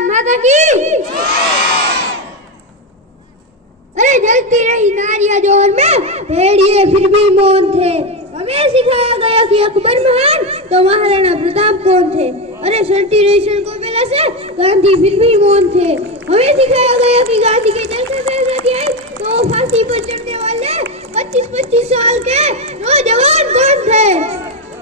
माता की। अरे जलती रही नारियां जोर में, भेड़िए फिर भी मौन थे। हमें सिखाया गया कि अकबर महान तो महाराणा प्रताप कौन थे। अरे सल्टी रही सड़कों पे से गांधी फिर भी मौन थे। हमें सिखाया गया कि गांधी के चलते से आजादी आई तो वो फांसी पर चढ़ने वाले 25-25 साल के नौजवान कौन थे।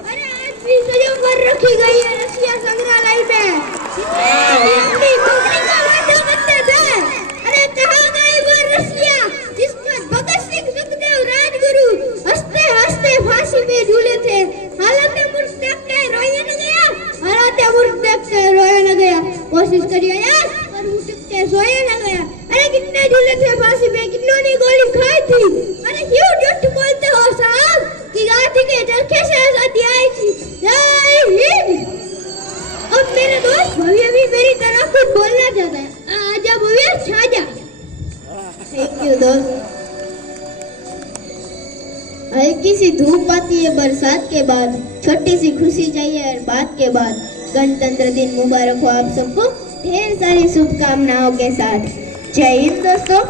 अरे आज भी सजो कर रखी गई है रसिया संग्रहालय में। अपनी खोपड़ी का वादा करते थे। अरे कहाँ गई वो रसिया जिस पर भगत सिंह सुखदेव राजगुरु हंसते हंसते फांसी पे झूले थे। हालत मूर्ख देख के रोया न गया, हालत मूर्ख देख के रोया न गया। कोशिश करिए यार पर मुझ के सोया न गया। अरे कितने झूले थे फांसी पे, कितनों ने गोली खाई थी। अरे क्यों झूठ बोलते हो साहब कि गांधी के चरखे से आजादी आई थी। जय हिंद। अब मेरे दोस्त भव्य भी मेरी तरह कुछ बोलना चाहता है। आजा भव्य छाजा। थैंक यू दोस्त। हल्की सी धूप आती है बरसात के बाद, छोटी सी खुशी चाहिए हर बात के बाद। गणतंत्र दिन मुबारक हो आप सबको, ढेर सारी शुभकामनाओं के साथ। जय हिंद दोस्तों।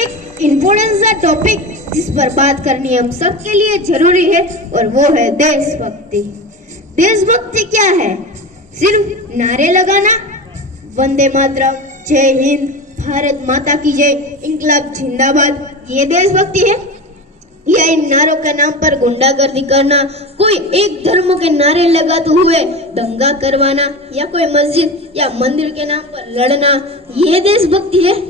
एक इम्पोर्टेंट सा टॉपिक जिस पर बात करनी हम सबके लिए जरूरी है और वो है देशभक्ति। देशभक्ति क्या है? सिर्फ नारे लगाना, वंदे मातरम, जय हिंद, भारत माता की जय, इंकलाब जिंदाबाद, ये देशभक्ति है? या इन नारों के नाम पर गुंडागर्दी करना, कोई एक धर्म के नारे लगाते हुए दंगा करवाना, या कोई मस्जिद या मंदिर के नाम पर लड़ना, ये देशभक्ति है?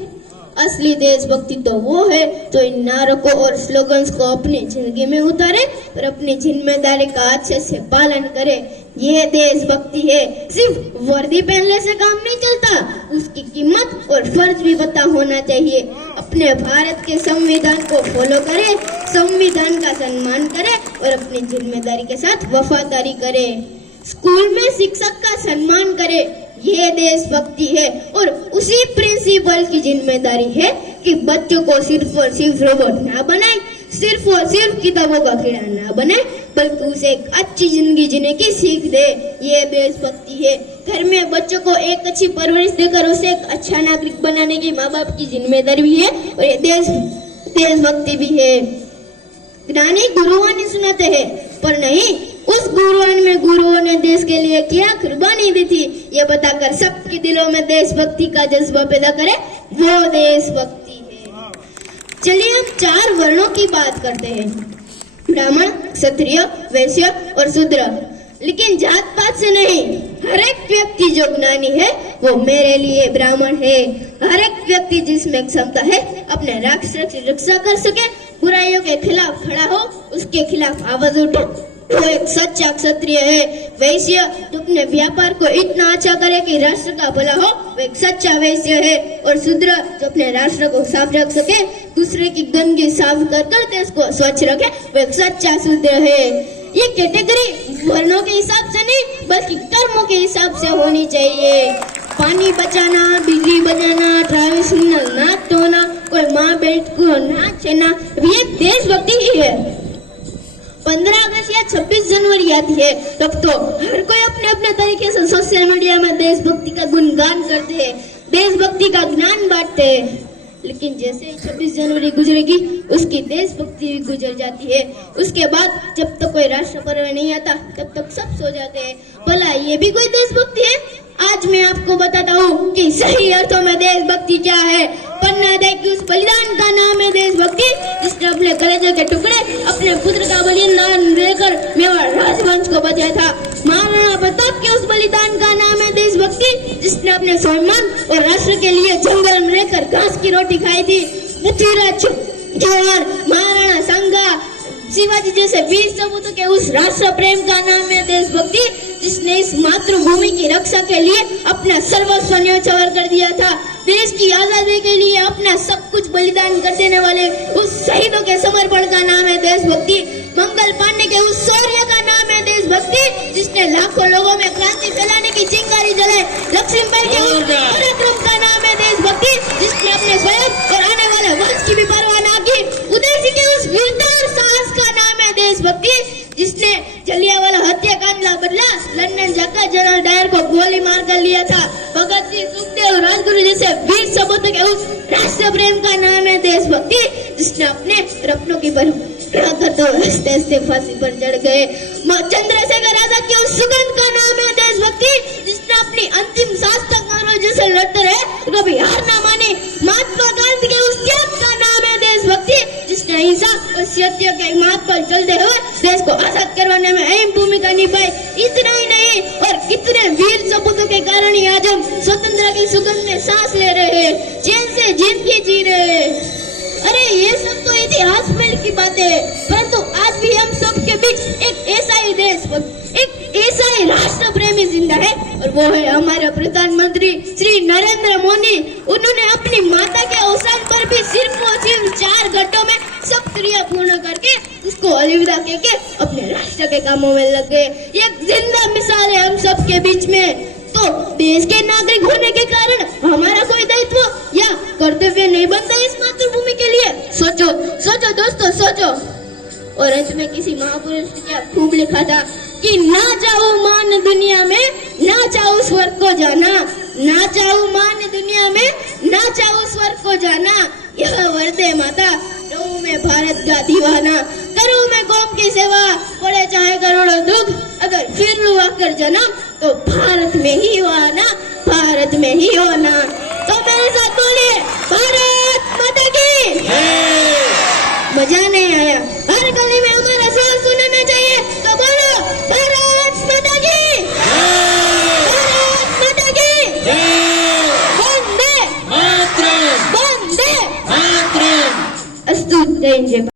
असली देशभक्ति तो वो है जो इन नारों को और स्लोगन्स को अपनी जिंदगी में उतारे और अपनी जिम्मेदारी का अच्छे से पालन करे। ये देशभक्ति है। सिर्फ वर्दी पहनने से काम नहीं चलता, उसकी कीमत और फर्ज भी पता होना चाहिए। अपने भारत के संविधान को फॉलो करे, संविधान का सम्मान करे और अपनी जिम्मेदारी के साथ वफादारी करे। स्कूल में शिक्षक का सम्मान करे, ये देशभक्ति है। और उसी प्रिंसिपल की जिम्मेदारी है कि बच्चों को सिर्फ और सिर्फ रोबोट ना बनाए, सिर्फ और सिर्फ किताबों का कीड़ा ना बनाए, बल्कि उसे एक अच्छी जिंदगी जीने की सीख दे। ये देशभक्ति है। घर में बच्चों को एक अच्छी परवरिश देकर उसे एक अच्छा नागरिक बनाने की माँ बाप की जिम्मेदारी भी है और ये देशभक्ति भी है। ज्ञानी गुरुवाणी सुनाते हैं, पर नहीं उस गुरुवाणी में गुरुओं ने देश के लिए क्या कुर्बानी दी थी, ये बताकर सबके दिलों में देशभक्ति का जज्बा पैदा करे, वो देशभक्ति है। चलिए हम 4 वर्णों की बात करते हैं, ब्राह्मण, क्षत्रिय, वैश्य और शूद्र। लेकिन जात पात से नहीं, हर एक व्यक्ति जो ज्ञानी है वो मेरे लिए ब्राह्मण है। हर एक व्यक्ति जिसमें क्षमता है अपने राष्ट्र की रक्षा कर सके, बुराइयों के खिलाफ खड़ा हो, उसके खिलाफ आवाज उठे, वो एक सच्चा क्षत्रिय है। वैश्य जो अपने व्यापार को इतना अच्छा करे कि राष्ट्र का भला हो, वो एक सच्चा वैश्य है। और शूद्र जो अपने राष्ट्र को साफ रख सके, दूसरे की गंदगी साफ कर देश को स्वच्छ रखे, वो एक सच्चा शूद्र है। ये कैटेगरी वर्णों के हिसाब से नहीं बल्कि कर्मों के हिसाब से होनी चाहिए। पानी बचाना, बिजली बचाना, ट्रैफिक सिग्नल ना तोड़ना, कोई माँ बेट को ना छेना, ये देशभक्ति ही है। 15 अगस्त या 26 जनवरी आती है तब तो हर कोई अपने अपने तरीके से सोशल मीडिया में देशभक्ति का गुणगान करते हैं, देशभक्ति का ज्ञान बांटते हैं। लेकिन जैसे ही 26 जनवरी गुजरेगी उसकी देशभक्ति भी गुजर जाती है। उसके बाद जब तक कोई राष्ट्र पर्व नहीं आता तब तक सब सो जाते हैं। भला ये भी कोई देशभक्ति है? आज मैं आपको बताता हूँ कि सही अर्थों में देशभक्ति क्या है। पन्ना दे कि उस बलिदान का नाम है देशभक्ति, जिसने अपने कलेजे के टुकड़े अपने पुत्र का बलिदान देकर मेवाड़ राजवंश को बचाया था। महाराणा प्रताप के उस बलिदान का नाम है देशभक्ति, जिसने अपने स्वाभिमान और राष्ट्र के लिए जंगल में रहकर घास की रोटी खाई थी। पृथ्वीराज जवाहर, महाराणा सांगा, शिवाजी जैसे वीर सपूतों के उस राष्ट्र प्रेम का नाम है देशभक्ति, जिसने इस मातृभूमि की रक्षा के लिए अपना सर्वस्व न्यौछावर कर दिया था। देश की आजादी के लिए अपना सब कुछ बलिदान कर देने वाले उस शहीदों के समर्पण का नाम है देशभक्ति। मंगल पांडे के उस शौर्य का नाम है देशभक्ति, जिसने लाखों लोगों में क्रांति फैलाने की चिंगारी जलाई। लक्ष्मीबाई के उस पराक्रम का नाम है देशभक्ति, जिसने अपने स्वयं और आने वाले वंश की भी परवाह न की। उदय सिंह के उस वीरता और साहस का नाम है देशभक्ति, जिसने जलियांवाला हत्याकांड का बदला लंदन जाकर जनरल डायर को गोली मार कर लिया था। भगत सिंह, सुखदेव, राजगुरु जैसे वीर सपूतों के उस राष्ट्र प्रेम का नाम है देशभक्ति, जिसने अपने रत्नों की परवाह करते हुए हंसते हंसते फांसी पर चढ़ गए। चंद्रशेखर आजाद की उस सुगंध का नाम है देशभक्ति, जिसने अपनी अंतिम सांस तक अंग्रेजों से लड़ते रहे, कभी हार ना माने। महात्मा गांधी के उस त्याग का नाम है देशभक्ति, जिसने अहिंसा और सत्य के मार्ग पर चलते हुए देश को आजाद करवाने में अहम भूमिका निभाई। इतना ही नहीं, और कितने वीर सपूतों के कारण ही आज हम स्वतंत्रता की सुगंध में सांस ले रहे हैं, चैन से जिंदगी जी रहे हैं। अरे ये सब तो इतिहास में की बातें है, परंतु आज भी हम सब के बीच एक ऐसा ही देश, एक ऐसा ही राष्ट्र प्रेमी जिंदा है, और वो है हमारे प्रधानमंत्री श्री नरेंद्र मोदी। उन्होंने अपनी माता के अवसान पर भी सिर्फ और सिर्फ 4 घंटों में सब क्रिया पूर्ण करके उसको अलविदा कहके अपने राष्ट्र के कामों में लग गए। एक जिंदा मिसाल है हम सब के बीच में। तो देश के नागरिक होने के कारण हमारा कोई दायित्व या कर्तव्य नहीं बनता इस मातृभूमि के लिए? सोचो सोचो दोस्तों, सोचो। और अंत में किसी महापुरुष ने क्या खूब लिखा था कि ना चाहो मान दुनिया में, ना चाहो स्वर्ग को जाना, ना चाहो मान दुनिया में, ना चाहो स्वर्ग को जाना, यह वरदे माता, रहूं मैं भारत का दीवाना, करूं मैं कौम की सेवा, पड़े चाहे करोड़ों दुख, अगर फिर लूं आकर जन्म,